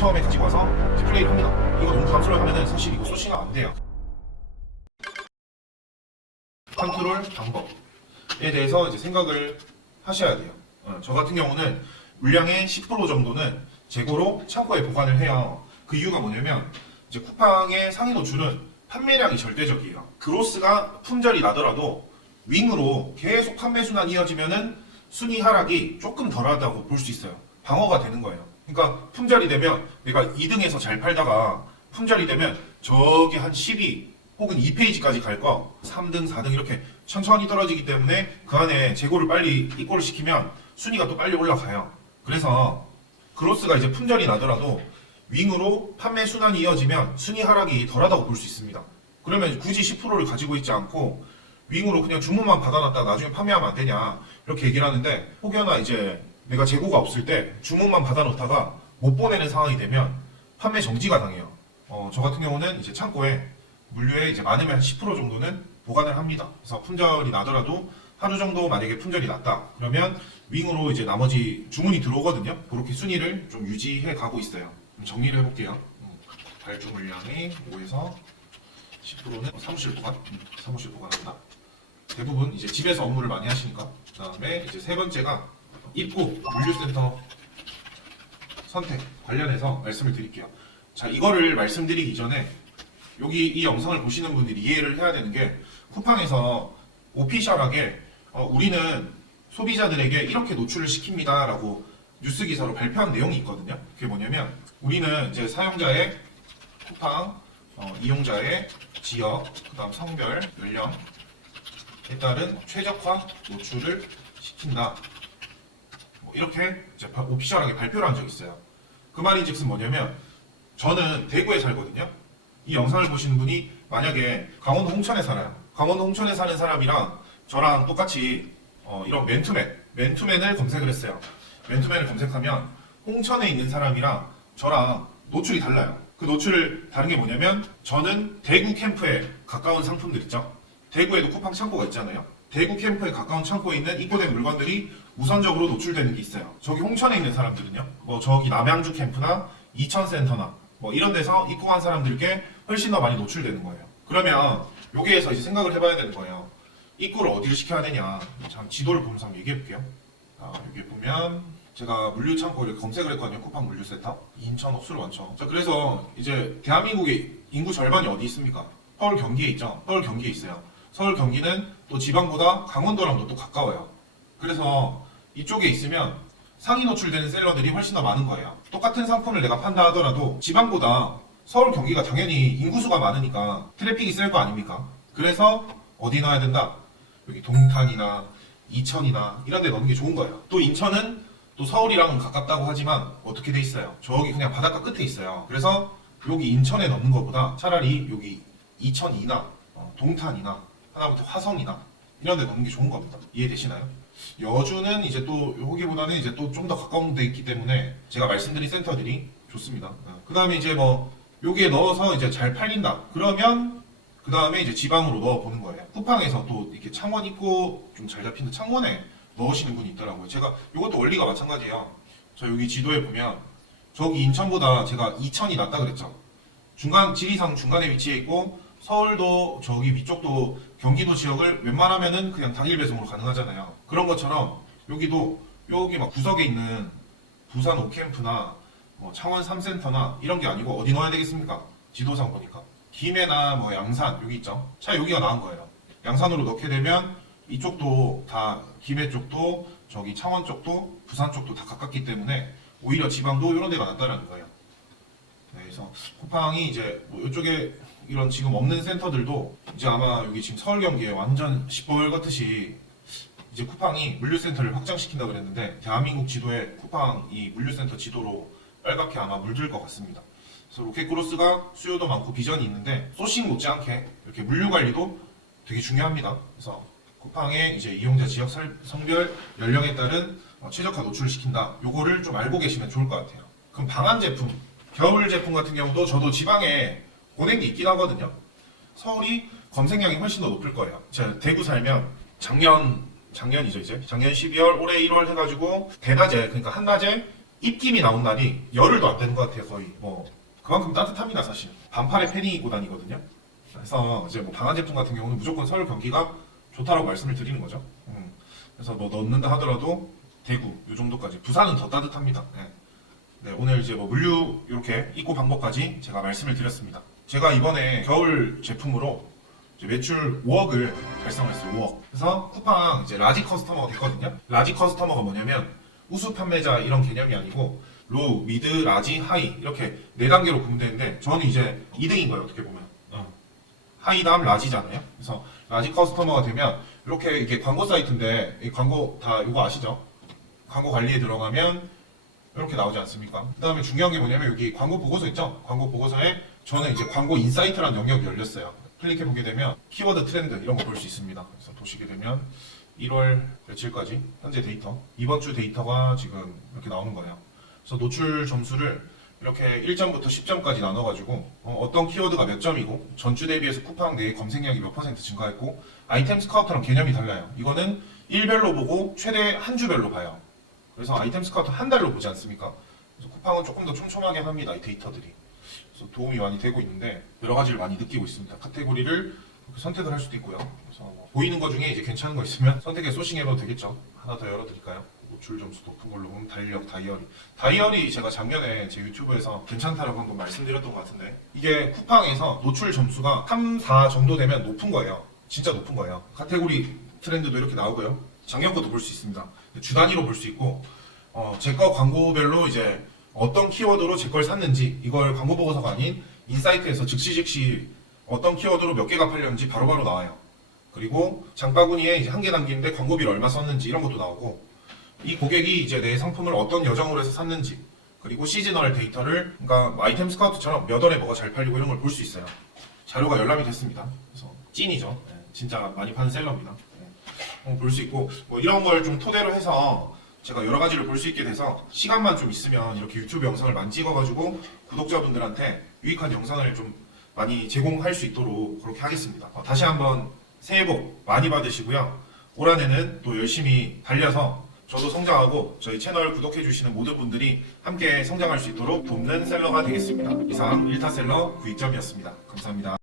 처음에 가지고 와서 이제 플레이를 합니다. 이거 너무 부담스러워하면은 사실 이거 소싱은 안 돼요. 컨트롤 방법에 대해서 이제 생각을 하셔야 돼요. 저 같은 경우는 물량의 10% 정도는 재고로 창고에 보관을 해요. 그 이유가 뭐냐면 이제 쿠팡의 상위 노출은 판매량이 절대적이에요. 그로스가 품절이 나더라도 윙으로 계속 판매 순환이 이어지면은 순위 하락이 조금 덜하다고 볼 수 있어요. 방어가 되는 거예요. 그러니까 품절이 되면 내가 2등에서 잘 팔다가 품절이 되면 저기 한 12 혹은 2페이지까지 갈 거 3등, 4등 이렇게 천천히 떨어지기 때문에 그 안에 재고를 빨리 입고를 시키면 순위가 또 빨리 올라가요. 그래서 그로스가 이제 품절이 나더라도 윙으로 판매 순환이 이어지면 순위 하락이 덜하다고 볼 수 있습니다. 그러면 굳이 10%를 가지고 있지 않고 윙으로 그냥 주문만 받아놨다 나중에 판매하면 안 되냐 이렇게 얘기를 하는데, 혹여나 이제 내가 재고가 없을 때 주문만 받아놓다가 못 보내는 상황이 되면 판매 정지가 당해요. 저 같은 경우는 이제 창고에 물류에 이제 많으면 한 10% 정도는 보관을 합니다. 그래서 품절이 나더라도 하루 정도 만약에 품절이 났다 그러면 윙으로 이제 나머지 주문이 들어오거든요. 그렇게 순위를 좀 유지해 가고 있어요. 좀 정리를 해볼게요. 발주 물량의 5에서 10%는 사무실 보관, 사무실 보관한다. 대부분 이제 집에서 업무를 많이 하시니까. 그 다음에 이제 세 번째가 입구 물류센터 선택 관련해서 말씀을 드릴게요. 자, 이거를 말씀드리기 전에 여기 이 영상을 보시는 분들이 이해를 해야 되는 게, 쿠팡에서 오피셜하게 우리는 소비자들에게 이렇게 노출을 시킵니다 라고 뉴스 기사로 발표한 내용이 있거든요. 그게 뭐냐면 우리는 이제 사용자의 쿠팡, 이용자의 지역, 그 다음 성별, 연령에 따른 최적화 노출을 시킨다. 이렇게 이제 오피셜하게 발표를 한 적이 있어요. 그 말인즉슨 뭐냐면, 저는 대구에 살거든요. 이 영상을 보시는 분이 만약에 강원도 홍천에 살아요. 강원도 홍천에 사는 사람이랑 저랑 똑같이 이런 맨투맨을 검색을 했어요. 맨투맨을 검색하면 홍천에 있는 사람이랑 저랑 노출이 달라요. 그 노출을 다른 게 뭐냐면, 저는 대구 캠프에 가까운 상품들 있죠. 대구에도 쿠팡 창고가 있잖아요. 대구 캠프에 가까운 창고에 있는 입고된 물건들이 우선적으로 노출되는 게 있어요. 저기 홍천에 있는 사람들은요, 저기 남양주 캠프나 이천센터나 이런 데서 입고한 사람들께 훨씬 더 많이 노출되는 거예요. 그러면 여기에서 이제 생각을 해봐야 되는 거예요. 입고를 어디를 시켜야 되냐. 참 지도를 보면서 한번 얘기해 볼게요. 여기 보면 제가 물류 창고를 검색을 했거든요. 쿠팡 물류센터. 인천, 옥수로 원청. 자, 그래서 이제 대한민국의 인구 절반이 어디 있습니까? 서울, 경기에 있죠. 서울, 경기에 있어요. 서울, 경기는 또 지방보다 강원도랑도 또 가까워요. 그래서 이쪽에 있으면 상위 노출되는 셀러들이 훨씬 더 많은 거예요. 똑같은 상품을 내가 판다 하더라도 지방보다 서울, 경기가 당연히 인구수가 많으니까 트래픽이 셀 거 아닙니까? 그래서 어디 넣어야 된다? 여기 동탄이나 이천이나 이런 데 넣는 게 좋은 거예요. 또 인천은 또 서울이랑은 가깝다고 하지만 어떻게 돼 있어요? 저기 그냥 바닷가 끝에 있어요. 그래서 여기 인천에 넣는 것보다 차라리 여기 이천이나 동탄이나 하다못해 화성이나 이런 데 넣는 게 좋은 겁니다. 이해되시나요? 여주는 이제 또 여기보다는 이제 또 좀 더 가까운 데 있기 때문에 제가 말씀드린 센터들이 좋습니다. 그 다음에 이제 여기에 넣어서 이제 잘 팔린다. 그러면 그 다음에 이제 지방으로 넣어 보는 거예요. 쿠팡에서 또 이렇게 창원 입고 좀 잘 잡히는 창원에 넣으시는 분이 있더라고요. 제가 이것도 원리가 마찬가지예요. 저 여기 지도에 보면 저기 인천보다 제가 이천이 낫다 그랬죠. 지리상 중간에 위치해 있고 서울도 저기 위쪽도 경기도 지역을 웬만하면은 그냥 당일 배송으로 가능하잖아요. 그런 것처럼 여기도 여기 막 구석에 있는 부산 오캠프나 창원 3센터나 이런 게 아니고 어디 넣어야 되겠습니까? 지도상 보니까 김해나 양산 여기 있죠. 차 여기가 나은 거예요. 양산으로 넣게 되면 이쪽도 다 김해 쪽도 저기 창원 쪽도 부산 쪽도 다 가깝기 때문에 오히려 지방도 이런 데가 낫다라는 거예요. 네, 그래서 쿠팡이 이제 이쪽에 이런 지금 없는 센터들도 이제 아마 여기 지금 서울 경기에 완전 시뻘겋듯이 이제 쿠팡이 물류센터를 확장시킨다고 그랬는데, 대한민국 지도에 쿠팡 이 물류센터 지도로 빨갛게 아마 물들 것 같습니다. 그래서 로켓크로스가 수요도 많고 비전이 있는데 소싱 못지않게 이렇게 물류 관리도 되게 중요합니다. 그래서 쿠팡의 이제 이용자 지역 성별 연령에 따른 최적화 노출을 시킨다. 요거를 좀 알고 계시면 좋을 것 같아요. 그럼 방한 제품, 겨울 제품 같은 경우도 저도 지방에 보낸 게 있긴 하거든요. 서울이 검색량이 훨씬 더 높을 거예요. 제가 대구 살면 작년이죠 이제. 작년 12월, 올해 1월 해가지고 대낮에, 그러니까 한낮에 입김이 나온 날이 열흘도 안 되는 것 같아요. 거의 뭐 그만큼 따뜻합니다. 사실 반팔에 팬이 입고 다니거든요. 그래서 이제 뭐 방한 제품 같은 경우는 무조건 서울 경기가 좋다라고 말씀을 드리는 거죠. 그래서 뭐 넣는다 하더라도 대구 요 정도까지. 부산은 더 따뜻합니다. 네, 오늘 이제 뭐 물류 이렇게 입고 방법까지 제가 말씀을 드렸습니다. 제가 이번에 겨울 제품으로 이제 매출 5억을 달성했어요. 5억. 그래서 쿠팡 이제 라지 커스터머가 됐거든요. 라지 커스터머가 뭐냐면 우수 판매자 이런 개념이 아니고 로우, 미드, 라지, 하이 이렇게 4단계로 구분되는데 저는 이제 2등인 거예요. 어떻게 보면 하이 다음 라지잖아요. 그래서 라지 커스터머가 되면 이렇게 이게 광고 사이트인데 이 광고 다 이거 아시죠? 광고 관리에 들어가면 이렇게 나오지 않습니까? 그 다음에 중요한 게 뭐냐면 여기 광고 보고서 있죠? 광고 보고서에 저는 이제 광고 인사이트라는 영역이 열렸어요. 클릭해 보게 되면 키워드 트렌드 이런 거 볼 수 있습니다. 그래서 보시게 되면 1월 며칠까지 현재 데이터, 이번 주 데이터가 지금 이렇게 나오는 거예요. 그래서 노출 점수를 이렇게 1점부터 10점까지 나눠가지고 어떤 키워드가 몇 점이고 전주 대비해서 쿠팡 내 검색량이 몇 %, 증가했고 아이템 스카우터랑 개념이 달라요. 이거는 일별로 보고 최대 한 주별로 봐요. 그래서 아이템 스카우터 한 달로 보지 않습니까? 그래서 쿠팡은 조금 더 촘촘하게 합니다. 이 데이터들이. 그래서 도움이 많이 되고 있는데 여러 가지를 많이 느끼고 있습니다. 카테고리를 이렇게 선택을 할 수도 있고요. 그래서 뭐 보이는 거 중에 이제 괜찮은 거 있으면 선택해 소싱해봐도 되겠죠. 하나 더 열어드릴까요? 노출 점수 높은 걸로 보면 달력, 다이어리. 다이어리 제가 작년에 제 유튜브에서 괜찮다라고 한번 말씀드렸던 것 같은데 이게 쿠팡에서 노출 점수가 3, 4 정도 되면 높은 거예요. 진짜 높은 거예요. 카테고리 트렌드도 이렇게 나오고요. 작년 것도 볼 수 있습니다. 주 단위로 볼 수 있고 제 거 광고별로 이제 어떤 키워드로 제 걸 샀는지 이걸 광고 보고서가 아닌 인사이트에서 즉시 어떤 키워드로 몇 개가 팔렸는지 바로바로 나와요. 그리고 장바구니에 이제 한 개 남기는데 광고비를 얼마 썼는지 이런 것도 나오고 이 고객이 이제 내 상품을 어떤 여정으로 해서 샀는지 그리고 시즈널 데이터를 그러니까 아이템 스카우트처럼 몇 월에 뭐가 잘 팔리고 이런 걸 볼 수 있어요. 자료가 열람이 됐습니다. 그래서 찐이죠. 진짜 많이 파는 셀러입니다. 볼 수 있고 뭐 이런 걸 좀 토대로 해서 제가 여러 가지를 볼 수 있게 돼서 시간만 좀 있으면 이렇게 유튜브 영상을 많이 찍어가지고 구독자분들한테 유익한 영상을 좀 많이 제공할 수 있도록 그렇게 하겠습니다. 다시 한번 새해 복 많이 받으시고요. 올 한해는 또 열심히 달려서 저도 성장하고 저희 채널 구독해주시는 모든 분들이 함께 성장할 수 있도록 돕는 셀러가 되겠습니다. 이상 1타셀러 구익점이었습니다. 감사합니다.